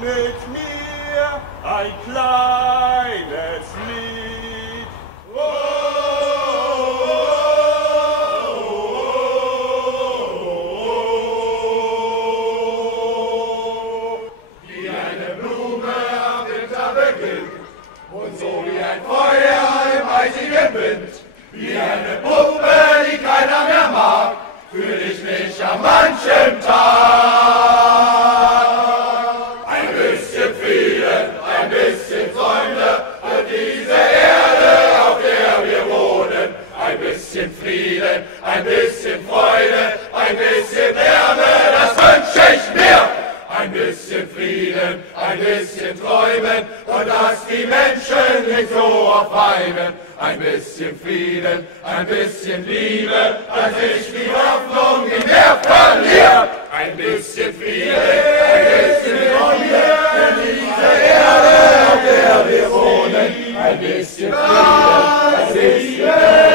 mit mir ein kleines Lied. Wie eine Blume am Winter beginnt und so wie ein Feuer im eisigen Wind, wie eine Puppe, die keiner mehr mag, fühl ich mich an manchem Tag. Ein bisschen Frieden, ein bisschen Sonne für diese Erde, auf der wir wohnen. Ein bisschen Frieden, ein bisschen Freude, ein bisschen Wärme, das wünsche ich mir. Ein bisschen Frieden, ein bisschen Träumen und dass die Menschen nicht so oft weinen. Ein bisschen Frieden, ein bisschen Liebe, dass ich die Hoffnung nicht mehr verliere. Ein bisschen Frieden, ein bisschen Freude für diese Erde, auf der wir wohnen. Ein bisschen Frieden, ein bisschen